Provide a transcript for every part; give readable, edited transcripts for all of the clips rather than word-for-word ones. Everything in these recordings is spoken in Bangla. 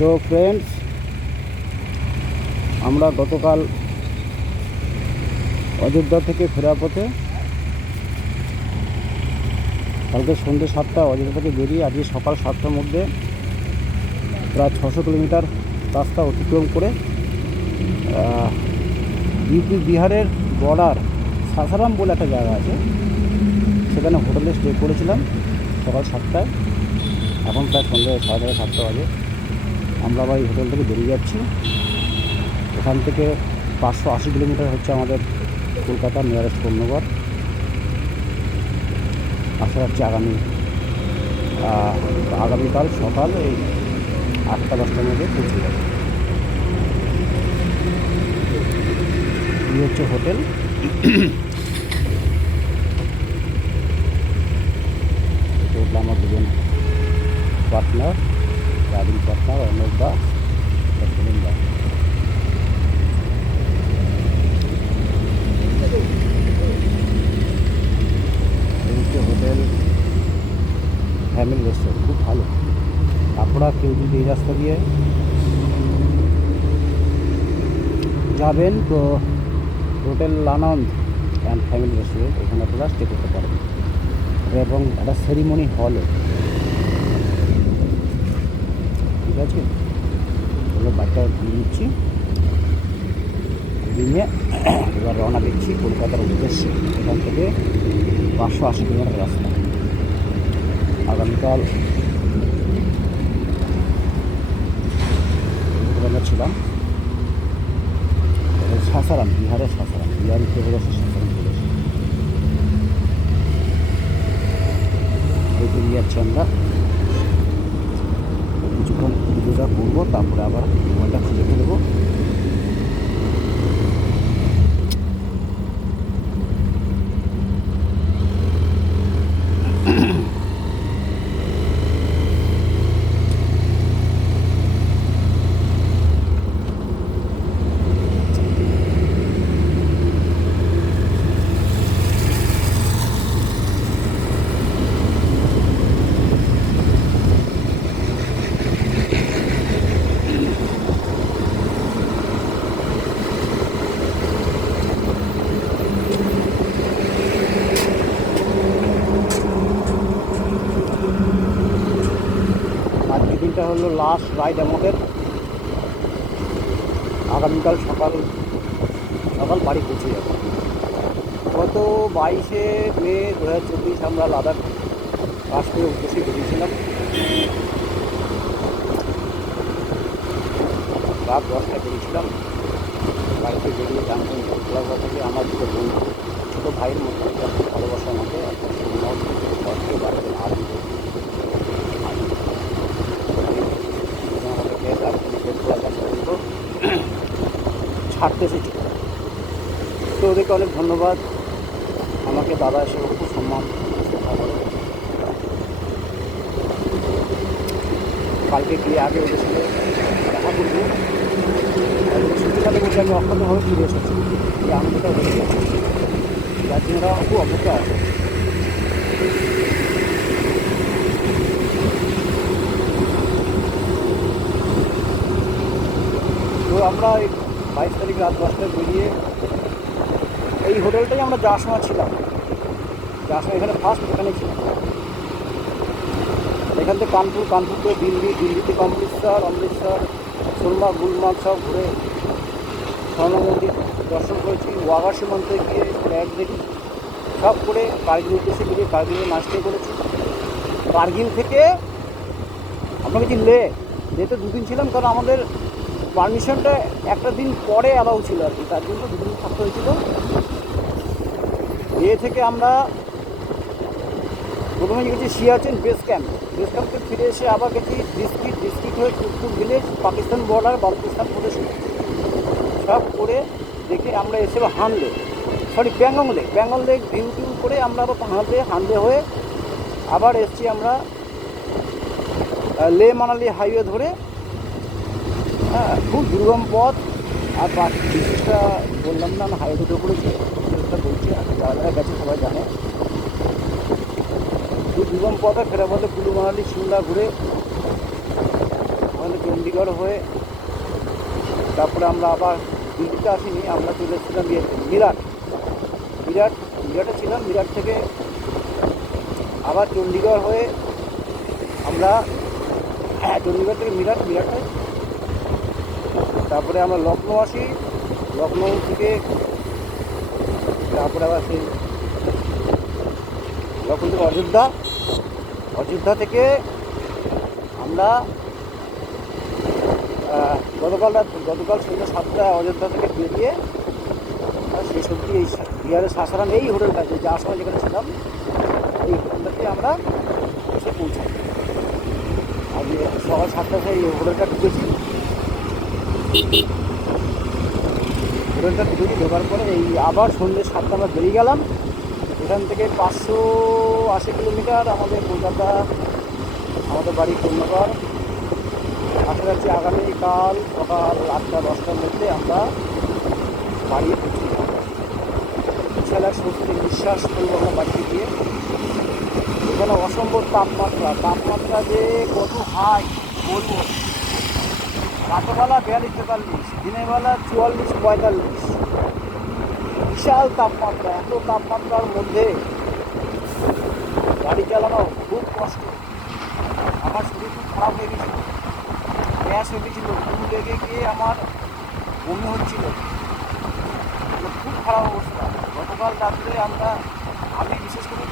তো ফ্রেন্ডস, আমরা গতকাল অযোধ্যা থেকে ফেরার পথে কালকে সন্ধ্যে 7টায় অযোধ্যা থেকে বেরিয়ে আজকে সকাল 7টার মধ্যে প্রায় 600 কিলোমিটার রাস্তা অতিক্রম করে ইউপি বিহারের বর্ডার সাসারাম বলে একটা জায়গা আছে, সেখানে হোটেলে স্টে করেছিলাম সকাল 7টায়। এখন প্রায় সন্ধ্যে 7:30 বাজে। আমরা আবার এই হোটেল থেকে বেরিয়ে যাচ্ছি। এখান থেকে 580 কিলোমিটার হচ্ছে আমাদের কলকাতার নিয়ারেস্ট পণ্যগড়। আশা রাখছি আগামীকাল সকাল এই 8টা-10টার মধ্যে পৌঁছে যাবে। এই হচ্ছে হোটেল। এটা আমার দুজন পার্টনার, রাইডিং পার্টনার অর্ণব দা, সত্যেন দা। এই হচ্ছে হোটেল ফ্যামিলি রেস্টুরেন্ট, খুব ভালো। আপনারা কেউ যদি এই রাস্তা দিয়ে যাবেন তো hotel Anand and family restaurant, এখানে আপনারা স্টে করতে পারেন। এবং একটা সেরিমনি হলও, ঠিক আছে। হলো বাইকটা দিয়ে নিচ্ছি, নিয়ে এবার রওনা দিচ্ছি কলকাতার উদ্দেশ্যে। এখান থেকে 580 কিলোমিটার রাস্তা। আগামীকাল আমরা ছিলাম সাসারাম, বিহারের সাসারাম, বিহার উত্তরপ্রদেশের সাসারাম প্রদেশ। এই বেরিয়ে যাচ্ছি আমরা। কিছুক্ষণ ভিডিওটা করবো, তারপরে আবার মোবাইলটা খুলে ফেলবো। দিনটা হলো লাস্ট রাইড আমাদের। আগামীকাল সকাল বাড়ি পৌঁছে যাবো। গত 22শে মে 2024 আমরা লাদাখ কাশ্মীরের উদ্দেশ্যে বেরিয়েছিলাম। রাত 10টায় বেরিয়েছিলাম। বাড়িতে বেরিয়ে জানতেন কলকাতা থেকে আমার দুটো বন্ধু, ছোটো ভাইয়ের মতো, খুব ভালোবাসা আমাকে বাড়িতে আরম্ভ ছাড়তে এসেছি। তো ওদেরকে অনেক ধন্যবাদ। আমাকে দাদা হিসেবে খুব সম্মান করে। কালকে গিয়ে আগে ওদের সঙ্গে দেখা করবো। সত্যি কথা বলছি, আমি অক্ষতভাবে ফিরে এসেছি, এই আনন্দটা হয়ে গেছে, যার জন্য ওরা খুব অপেক্ষা আছে। তো আমরা 22 তারিখ রাত 10টায় বেরিয়ে এই হোটেলটাই আমরা যাওয়ার সময় ছিলাম। এখানে ফার্স্ট এখানে ছিলাম। এখান থেকে কানপুর থেকে দিল্লিতে অমৃতসর, সোনমার্গ, গুলমার্গ সব ঘুরে স্বর্ণ মন্দির দর্শন করেছি। ওয়াঘা সীমান্তে গিয়ে ফ্ল্যাগ দেখি সব করে কার্গিল উদ্দেশ্যে বেরিয়ে কার্গিলে নাচতে করেছি। কার্গিল থেকে আমরা গেছি লেতে 2 দিন ছিলাম, কারণ আমাদের পারমিশনটা একটা দিন পরে অ্যালাউ ছিল আর কি, তার জন্য 2 দিন থাকতে হয়েছিল। থেকে আমরা প্রথমে গেছি সিয়াচেন বেস ক্যাম্পে ফিরে এসে আবার গেছি ডিস্ট্রিক্ট হয়ে টুকটুক ভিলেজ, পাকিস্তান বর্ডার, বালুচিস্তান প্রদেশ সব করে দেখে আমরা এসে ব্যাঙ্গল লেক ভিউ করে আমরা আবার হানদে হয়ে আবার এসছি আমরা লে মানালি হাইওয়ে ধরে। হ্যাঁ, খুব দুর্গম পথ। আর বিশেষটা বললাম না, আমি হাইওয়ে দুটো করেছি, বিশেষটা বলছি, যারা গেছে সবাই জানে। খুব দুর্গম পথে ফেরা পথে কুলু মানালি সিমলা ঘুরে ওখানে চণ্ডীগড় হয়ে তারপরে আমরা আবার দিল্লিতে আসিনি, আমরা চলে এসেছিলাম মিরাটে ছিলাম। মিরাট থেকে আবার চণ্ডীগড় হয়ে আমরা চণ্ডীগড় থেকে মিরাটে তারপরে আমরা লখনৌ আসি। লখনৌ থেকে তারপরে আবার সেই লখনৌ থেকে অযোধ্যা থেকে আমরা গতকাল সন্ধ্যা 7টায় অযোধ্যা থেকে বেরিয়ে সেই সত্যি এই বিহারের সাসারাম এই হোটেলটা যাওয়ার সময় যেখানে ছিলাম এই হোটেলটাতে আমরা এসে পৌঁছাই। আমি সকাল 7টায় এই হোটেলটা ঢুকেছি। ঢোকার পরে এই আবার সন্ধ্যে 7টা আমরা বেরিয়ে গেলাম। এখান থেকে 580 কিলোমিটার আমাদের কলকাতা, আমাদের বাড়ি কন্যাগড়। আশা রাখছি আগামীকাল সকাল 8টা-10টার মধ্যে আমরা বাড়ি পৌঁছে যাব। বিশাল এক স্বস্তি নিঃশ্বাস করবো আমরা বাড়িতে গিয়ে। এখানে অসম্ভব তাপমাত্রা যে কত হাই বলবো। রাতবেলা 42-43, দিনের বেলা 44-45, বিশাল তাপমাত্রা। এত তাপমাত্রার মধ্যে গাড়ি চালানো খুব কষ্ট। আমার শরীর খুব খারাপ হয়ে গেছিল, গ্যাস হয়ে গেছিলো, ঘুম লেগে গিয়ে আমার বমি হচ্ছিল, খুব খারাপ অবস্থা। গতকাল রাত্রে আমি বিশেষ করে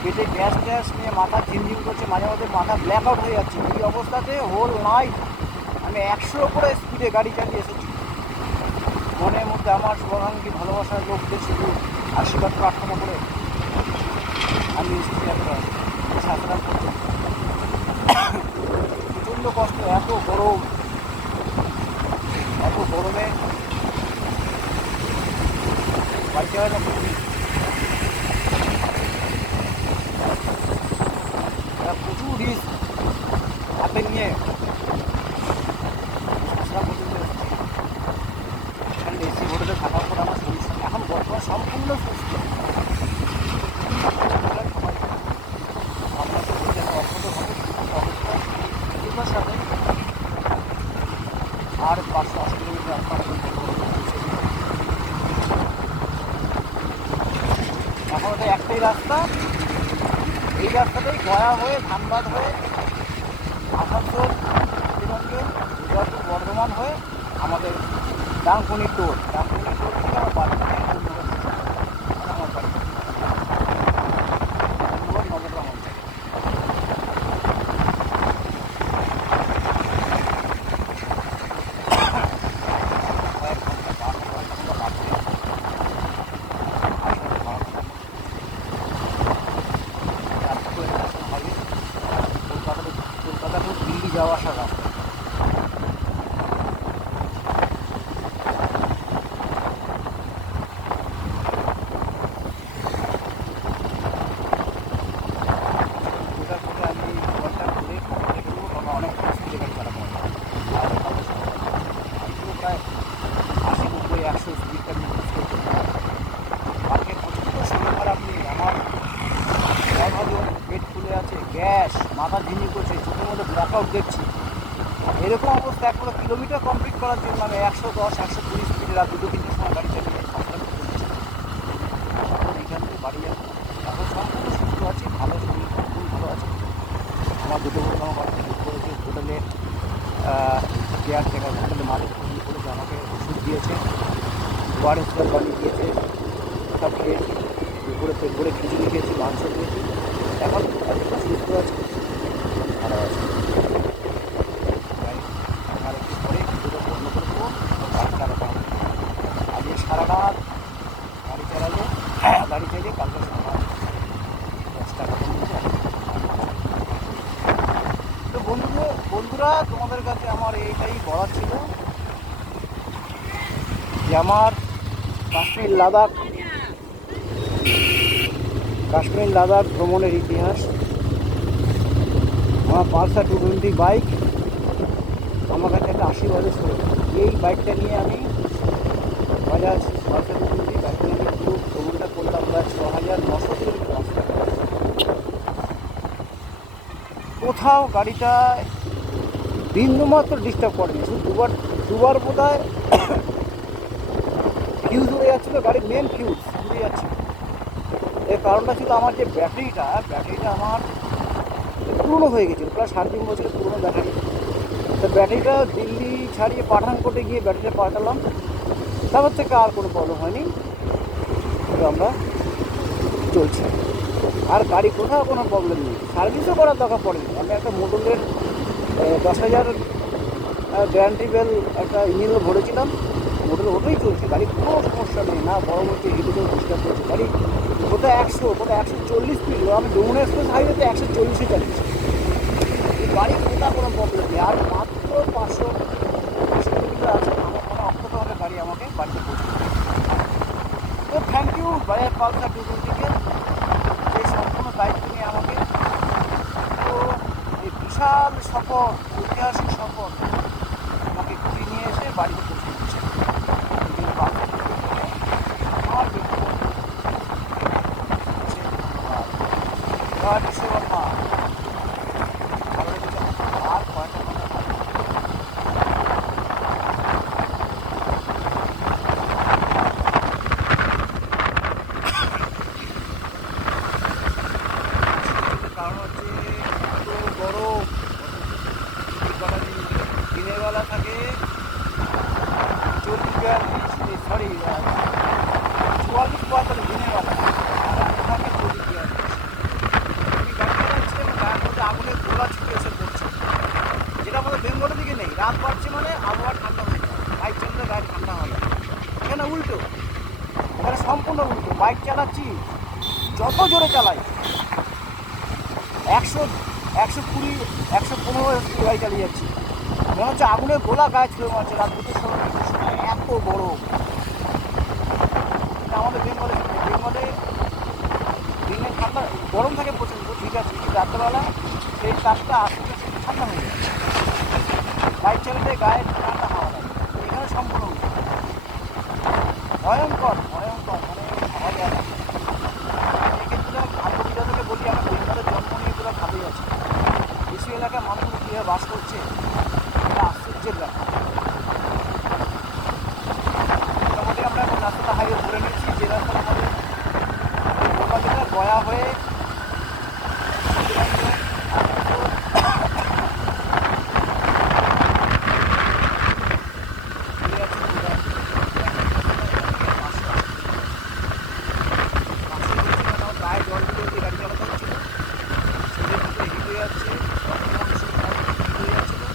পেটে গ্যাস নিয়ে মাথা ঝিমঝিম করছে, মাঝে মাঝে মাথা ব্ল্যাক আউট হয়ে যাচ্ছে। এই অবস্থাতে হোল নাইট আমি 100 করে স্পিডে গাড়ি চালিয়ে এসেছি। মনের মধ্যে আমার শুভাকাঙ্ক্ষী ভালোবাসার লোকদের শুধু আশীর্বাদ প্রার্থনা করে আমি এসেছি একটা সাঁতরা করতে। প্রচণ্ড কষ্ট, এত গরমে বাড়ি যাওয়া না খুবই প্রচুর রিস্ক হাতে নিয়ে এসি হোটেলে থাকার পর আমার শরীর এখন বর্তমান সম্পূর্ণ সুস্থ। সাথে আর 580 কিলোমিটার এখন ওটা একটাই রাস্তা। এই রাস্তাটাই গয়া হয়ে, ধানবাদ হয়ে, আসানসোল, শ্রীরঞ্জন, উদয়পুর, বর্ধমান হয়ে আমাদের ডাংকুনি টোল থেকে আমার বাড়ি আমার বাড়ি নবগ্রাম অঞ্চল। কলকাতা থেকে দিল্লি যাওয়া আসার রাস্তা। অনেক স্পিডে গাড়ি চালাতে হবে, প্রায় 80-90-100 স্পিডটা আমি ইউজ করতে পারি। মাকে প্রচণ্ড শরীর খারাপ নেই, আমার পেট ফুলে আছে, গ্যাস, মাথা ঝিমিয়ে করছে, চোখের মধ্যে ব্ল্যাকআউট দেখছি। এরকম অবস্থা 1 কিলোমিটার কমপ্লিট করার জন্য আমি 110-120 স্পিডে রাত 2-3টের সময় গাড়ি চালিয়ে এইখান থেকে বাড়ি যাবো। এখন সম্পূর্ণ সুস্থ আছি, ভালো শরীর খুব ভালো আছে। আমার দুটো বন্ধু আমার বাড়িতে বুক করেছে হোটেলে, কেয়ার টেকার হোটেলে মালিক ফোন করেছে, আমাকে ওষুধ দিয়েছে, ওয়ারেস বানিয়ে দিয়েছে, সব খেয়েছি। দুপুরে পেট ভরে খিচুড়ি খেয়েছি, মাংস খেয়েছি। এখন একটা সুস্থ আছে, ভালো আছে। আমার একটু পরে ভিডিওটা বন্ধ করে দেবো, গাড়ি চালাতে হবে। আজকে সারা রাত গাড়ি চালিয়ে কালকে সকাল 10টা মধ্যে। তো বন্ধুরা, তোমাদের কাছে আমার এইটাই বলার ছিল যে আমার কাশ্মীর লাদাখ ভ্রমণের ইতিহাস। আমার পালসার 220 বাইক আমার কাছে একটা আশীর্বাদের ছিল। এই বাইকটা নিয়ে আমি বাজাজ পালসার 220 বাইকটা নিয়ে পুরো ভ্রমণটা করলাম প্রায় 6,900 কিলোমিটার রাস্তা। কোথাও গাড়িটা বিন্দুমাত্র ডিস্টার্ব করেনি। শুধু দুবার বোধ হয় ফিউজ উড়ে যাচ্ছিলো, গাড়ির মেন ফিউজ উড়ে যাচ্ছিল। এর কারণটা ছিল আমার যে ব্যাটারিটা আমার পুরনো হয়ে গেছিলো, প্রায় 3.5 বছরের পুরনো ব্যাটারি। তো ব্যাটারিটা দিল্লি ছাড়িয়ে পাঠানকোটে গিয়ে ব্যাটারিটা পাল্টালাম, তারপর থেকে আর কোনো প্রবলেম হয়নি। তো আমরা চলছি, আর গাড়ি কোথাও কোনো প্রবলেম নেই, সার্ভিসও করার দরকার পড়েনি। আমি একটা মোটরের 10,000 গ্যারান্টিবেল একটা ইঞ্জিন ভরেছিলাম, মোটর ওটাই চলছে, গাড়ি কোনো সমস্যা নেই, না বড় বড় হিটেও ডিস্টার্ব করছে। গাড়ি কোথাও 100 কোথাও 140 স্পিড, আমি যমুনা এক্সপ্রেস হাইওয়েতে 140-এ চালিয়েছি। গাড়ি কোথাও কোনো প্রবলেম নেই। আর মাত্র 500 কিলোমিটার আছে, আমার অক্টোবর হবে গাড়ি আমাকে বাড়িতে পৌঁছে। তো থ্যাংক ইউ বাজাজ পালসার 220-কে, যে সম্পূর্ণ দায়িত্ব নিয়ে আমাকে তো এই বিশাল সফর, ঐতিহাসিক সফর আমাকে ঘুরিয়ে নিয়ে এসে বাড়িতে পৌঁছে দিচ্ছে। আমার বিশ্বকর্মা ভালো লেগেছে। আর কয়টা কথা কারণ হচ্ছে এত গরম, দিনের বেলা থাকে 40-42, সরি 44-45 দিনের বেলা, আর রাতে থাকে 40-42। আমি গাড়ি চালাচ্ছি এবং গায়ের মধ্যে আগুনের গোলা ছুটে এসে পড়ছে, যেটা আমাদের বেঙ্গলের দিকে নেই। রাত বাড়ছে মানে আবহাওয়া ঠান্ডা হয়ে যায়, বাইক চালালে গাড়ি ঠান্ডা হয়। এখানে উল্টো, এখানে সম্পূর্ণ উল্টো। বাইক চালাচ্ছি, যত জোরে চালাই 100, 120, 115 স্পিড গাড়ি চালিয়ে যাচ্ছি, মনে হচ্ছে আগুনের গোলা গায়ে ছুঁড়ে মারছে। রাত 2টোর সময় এত গরম। আমাদের বেঙ্গলে দিনে ঠান্ডা গরম থাকে প্রচণ্ড, ঠিক আছে, কিন্তু রাত্রেবেলা সেই তাপটা আস্তে আস্তে ঠান্ডা হয়ে যায়, বাইক চালাতে গায়ে ঠান্ডা হাওয়া লাগে। এখানে সম্পূর্ণ ভয়ঙ্কর মানে ভাবা যায় না। এক্ষেত্রে আত্মবিধাতাকে বলি, আমার বেঙ্গলের জন্ম নিয়ে পুরো ভালোই আছে। দেশীয় এলাকার মানুষগুলো কীভাবে বাস করছে, এটা আশ্চর্যের ব্যাপার। মোটামুটি আমরা এখন রাস্তাটা হাইওয়ে ধরে নিয়েছি, যে রাস্তাটা আমাদের কলকাতা গয়া হয়ে গায়ে জল দিয়ে গাড়ি চালাতে হচ্ছিল, শরীরের মধ্যে হিট হয়ে যাচ্ছে, হিট হয়ে যাচ্ছিলো।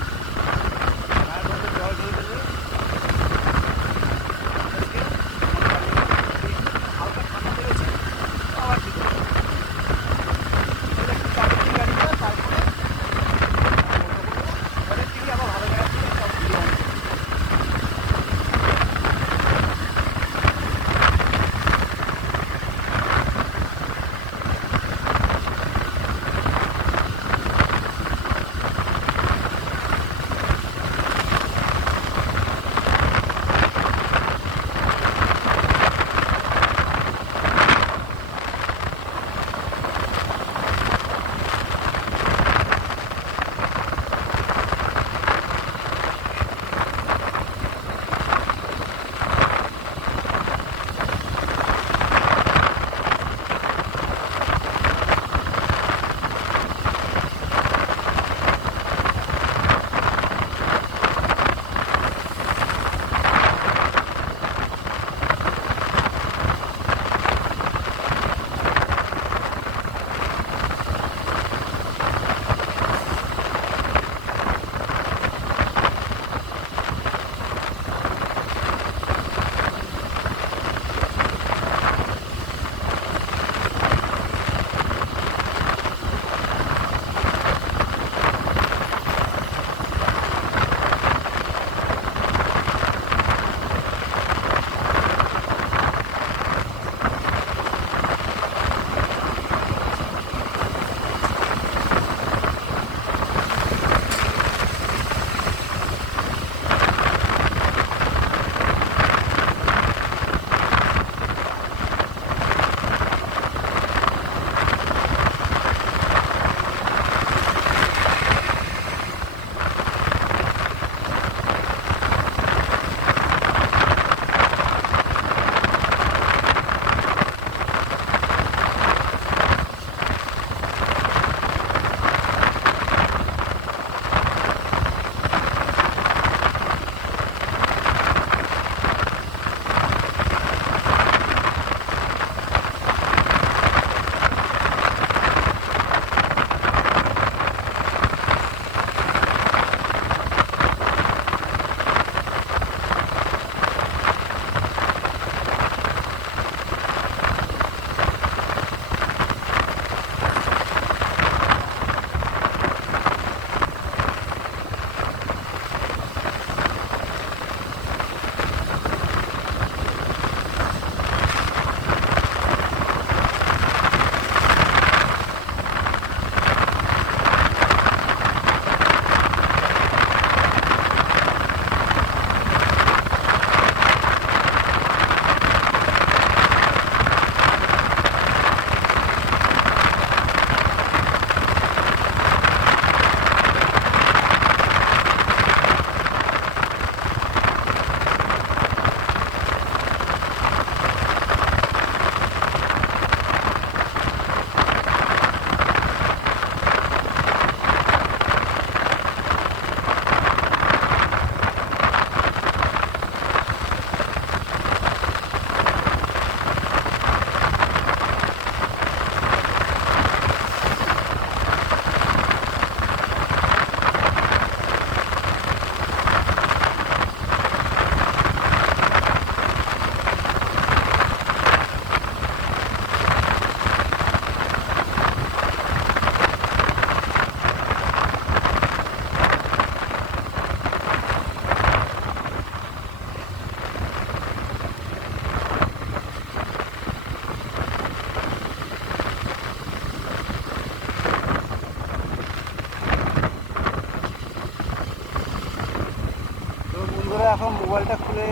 এখন মোবাইলটা খুলে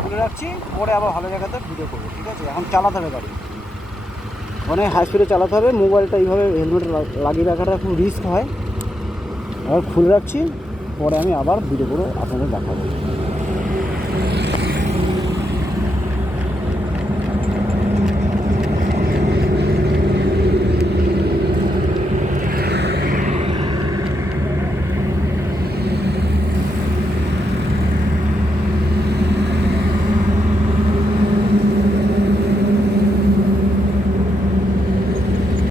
খুলে রাখছি, পরে আবার ভালো জায়গাতে ভিডিও করবো, ঠিক আছে? এখন চালাতে হবে গাড়ি, অনেক হাই স্পিডে চালাতে হবে। মোবাইলটা এইভাবে হেলমেট লাগিয়ে রাখাটা খুব রিস্ক হয়। এবার খুলে রাখছি, পরে আমি আবার ভিডিও করে আপনাদের দেখাবো।